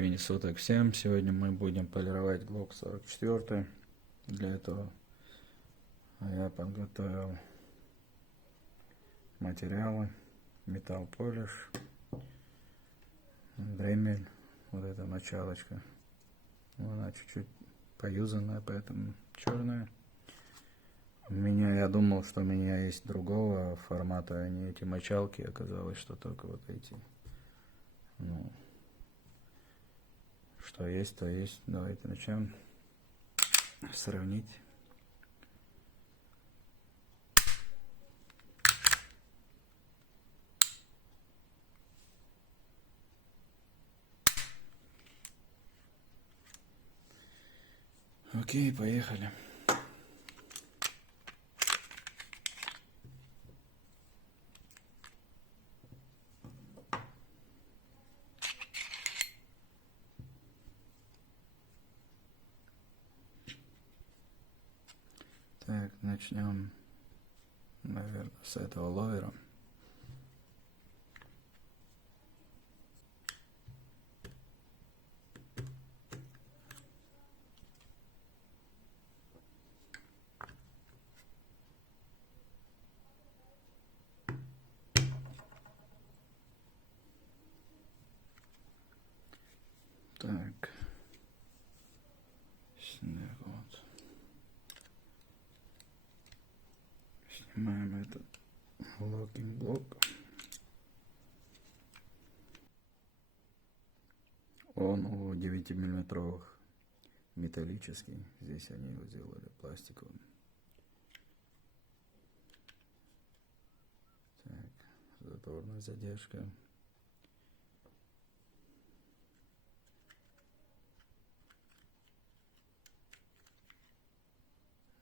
времени суток всем. Сегодня мы будем полировать Glock 44. Для этого я подготовил материалы: металл полиш, дремель, вот эта началочка. Она чуть-чуть поюзанная, поэтому черная. Я думал, что у меня есть другого формата, а не эти мочалки. Оказалось, что только вот эти. Что есть, то есть. Давайте начнем сравнить. Окей, поехали. Так, начнем, наверное, с этого ловера. Так, вот. Снимаем этот локинг-блок. Он у 9-миллиметровых металлический. Здесь они его сделали пластиковым. Так, затворная задержка.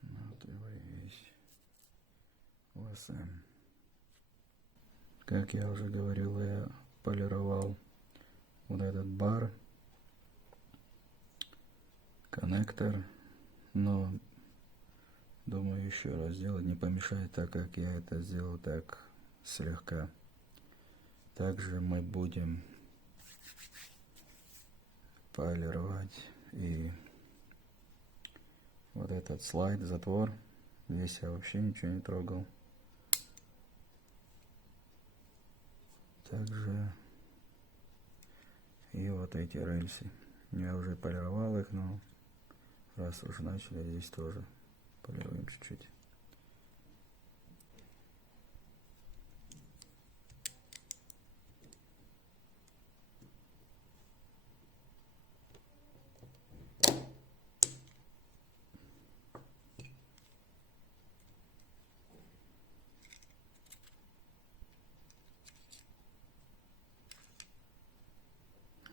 Вот его есть. ОСМ. Как я уже говорил, я полировал вот этот бар, коннектор, но думаю, еще раз сделать не помешает, так как я это сделал так слегка. Также мы будем полировать и вот этот слайд, затвор. Здесь я вообще ничего не трогал. Также и вот эти рельсы. Я уже полировал их, но раз уж начали, здесь тоже полируем чуть-чуть.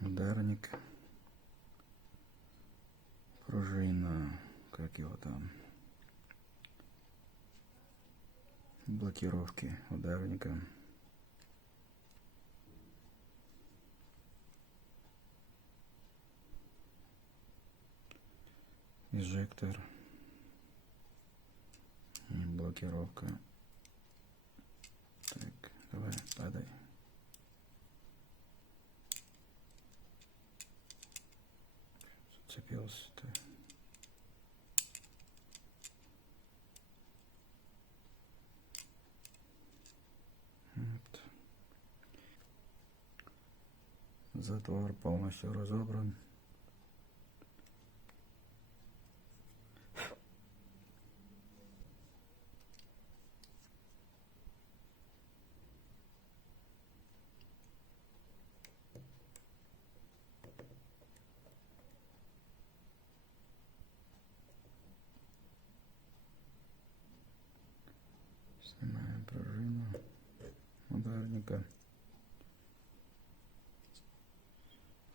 Ударник, пружина, как его там, блокировки ударника, инжектор и блокировка. Так, давай, падай. Зацепился-то. Вот. Затвор полностью разобран. Снимаем пружину ударника.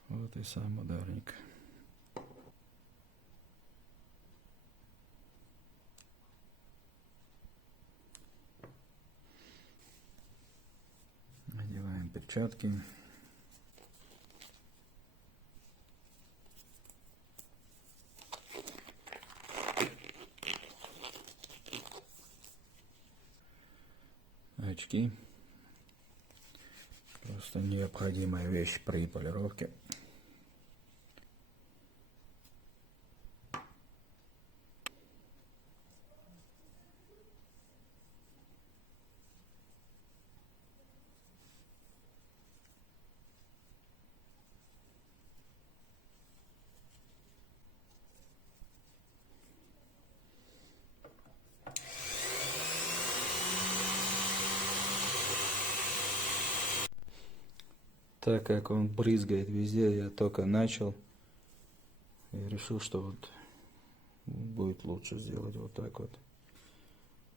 Вот и сам ударник. Надеваем перчатки. Очки. Просто необходимая вещь при полировке. так как он брызгает везде, я только начал. Я решил, что вот будет лучше сделать вот так вот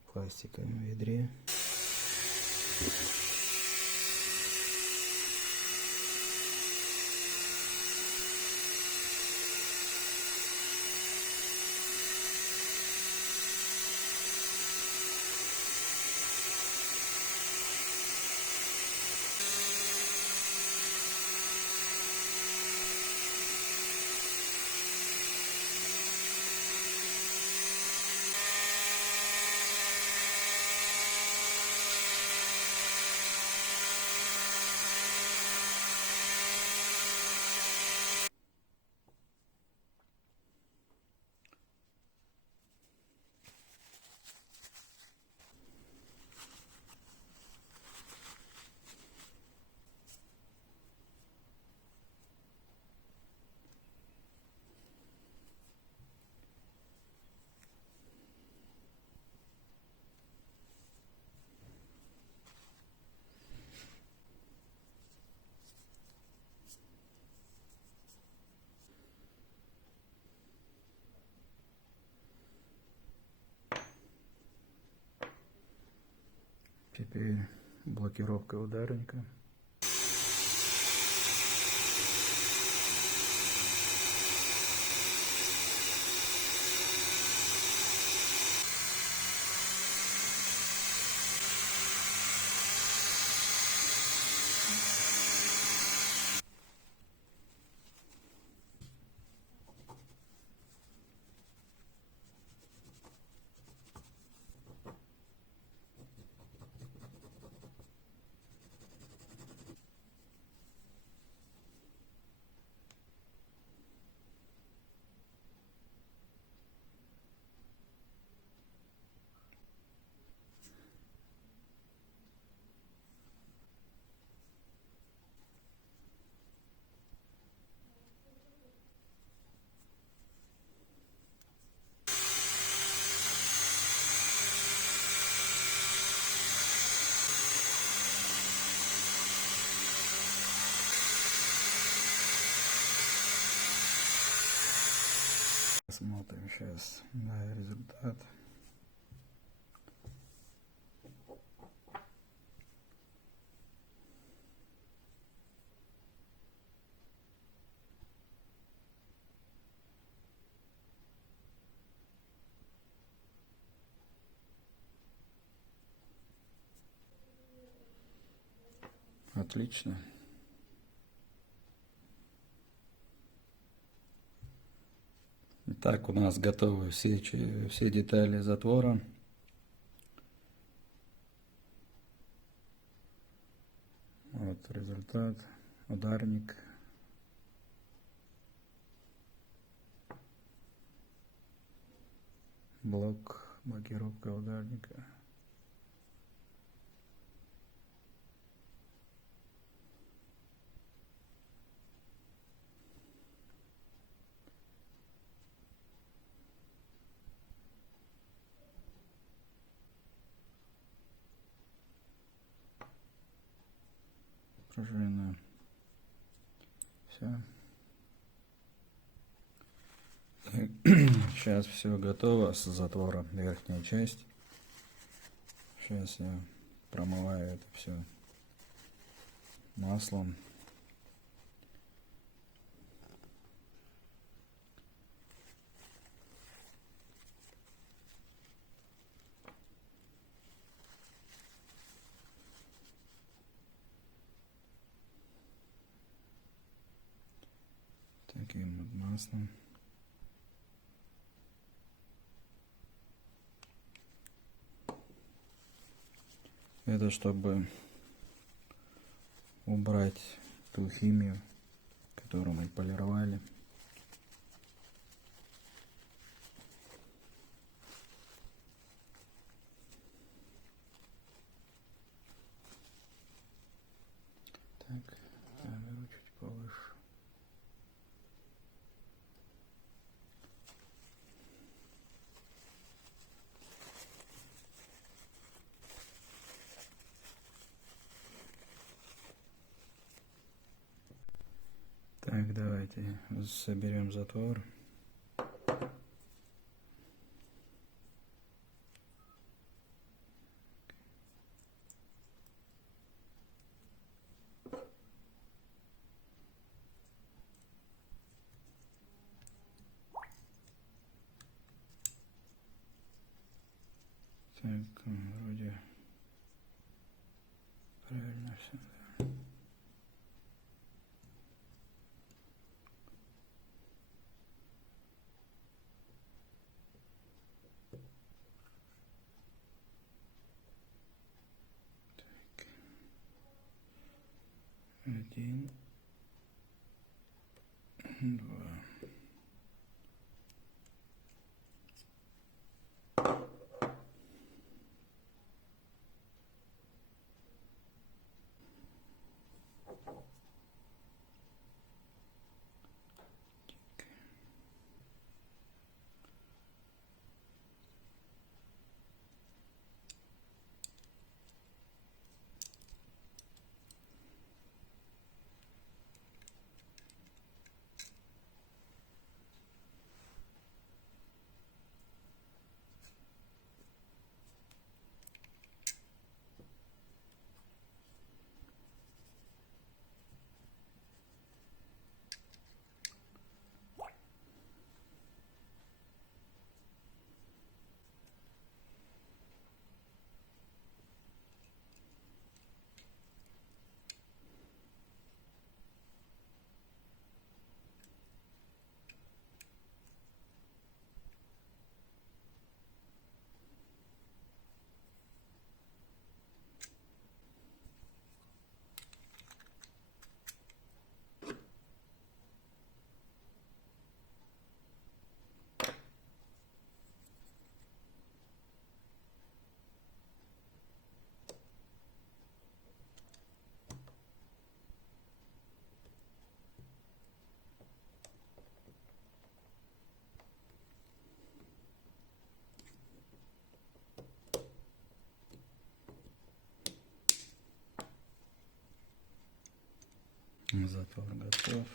в пластиковом ведре. Теперь блокировка ударника. Смотрим сейчас на результат. Отлично. Итак, у нас готовы все детали затвора. Вот результат. Ударник. Блокировка ударника. Пружина. Все. Сейчас все готово с затвором, верхняя часть. Сейчас я промываю это все маслом. Таким вот маслом. Это чтобы убрать ту химию, которую мы полировали. Так, камеру чуть повыше. Так, давайте соберем затвор. Так, вроде правильно все. Да. Так. 1, 2. Затвор готов.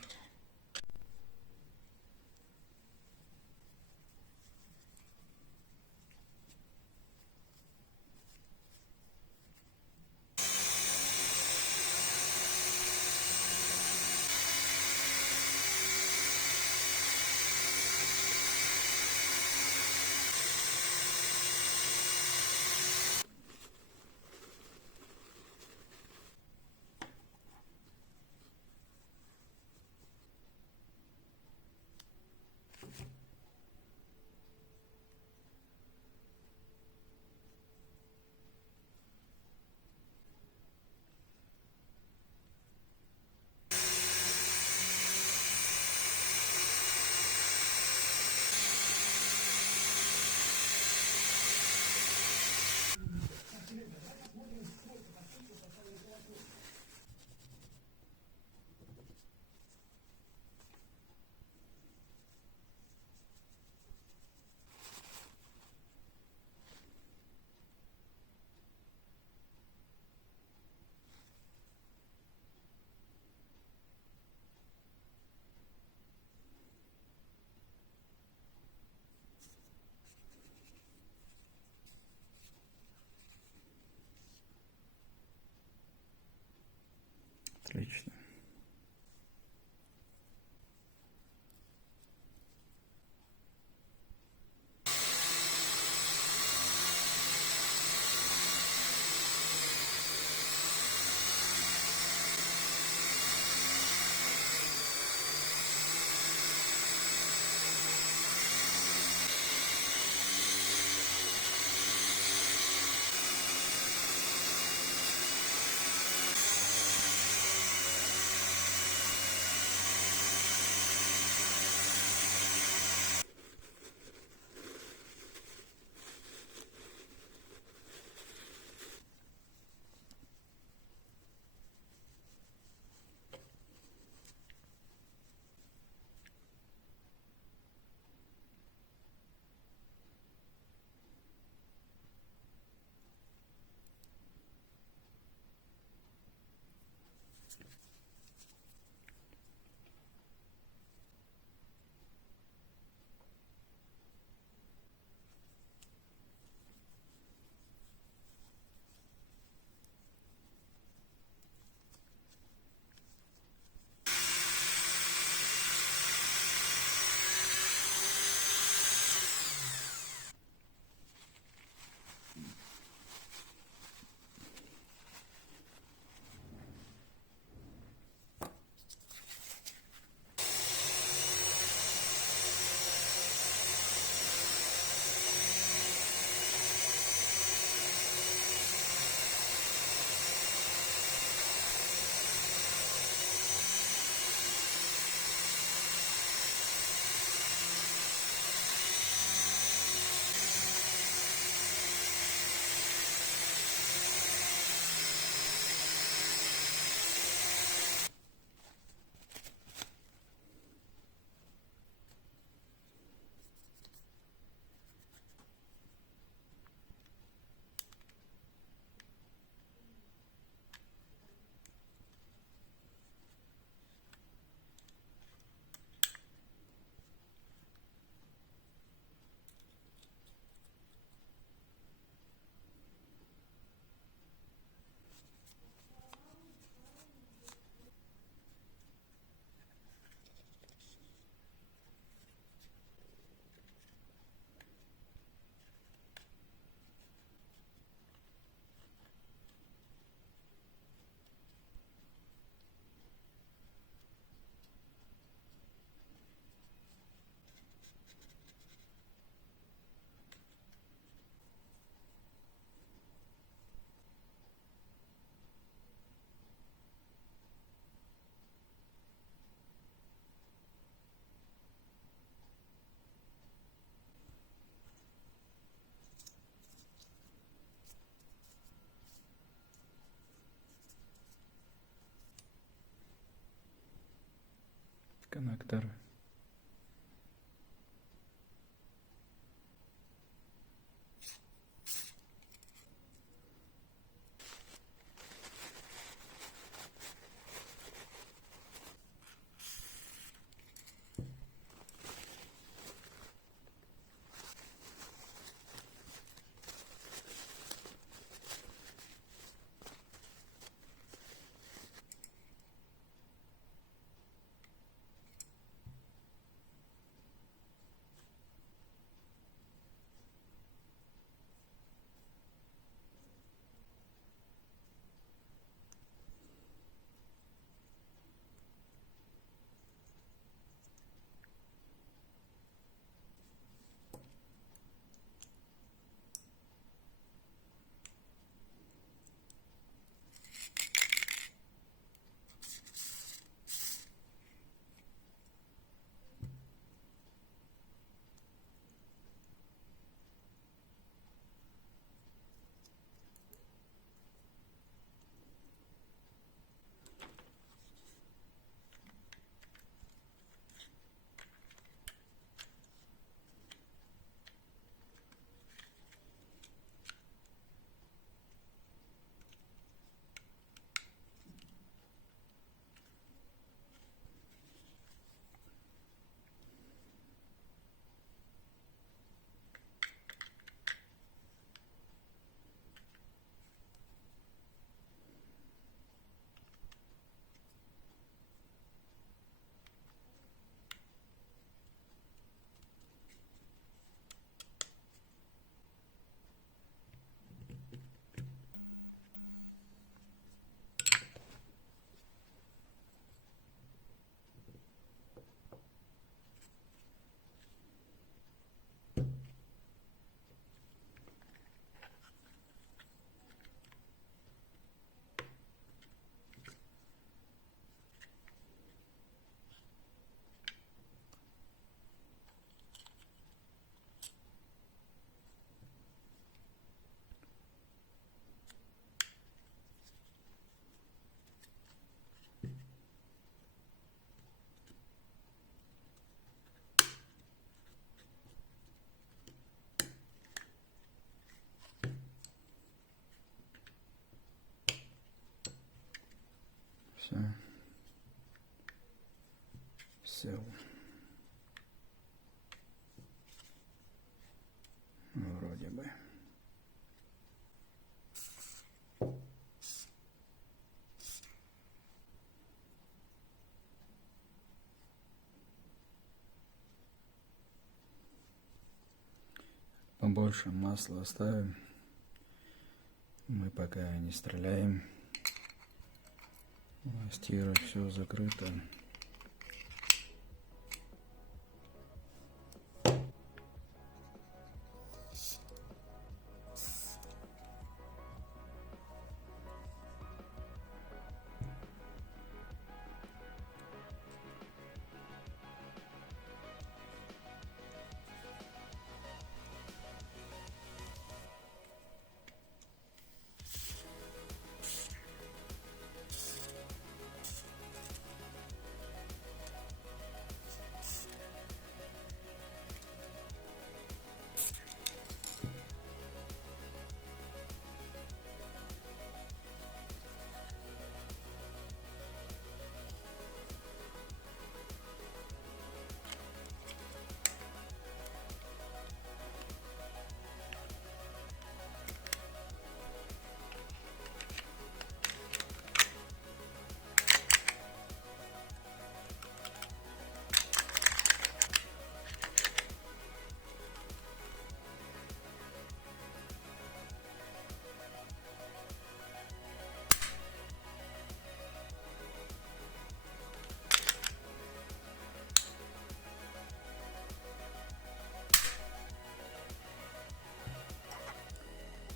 Отлично. коннектор. Все. Сел. Вроде бы. Побольше масла оставим. Мы пока не стреляем. Стира все закрыто.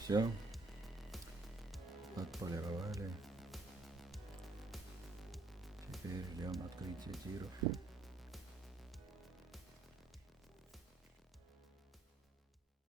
Все. Отполировали. Теперь ждем открытия тиров.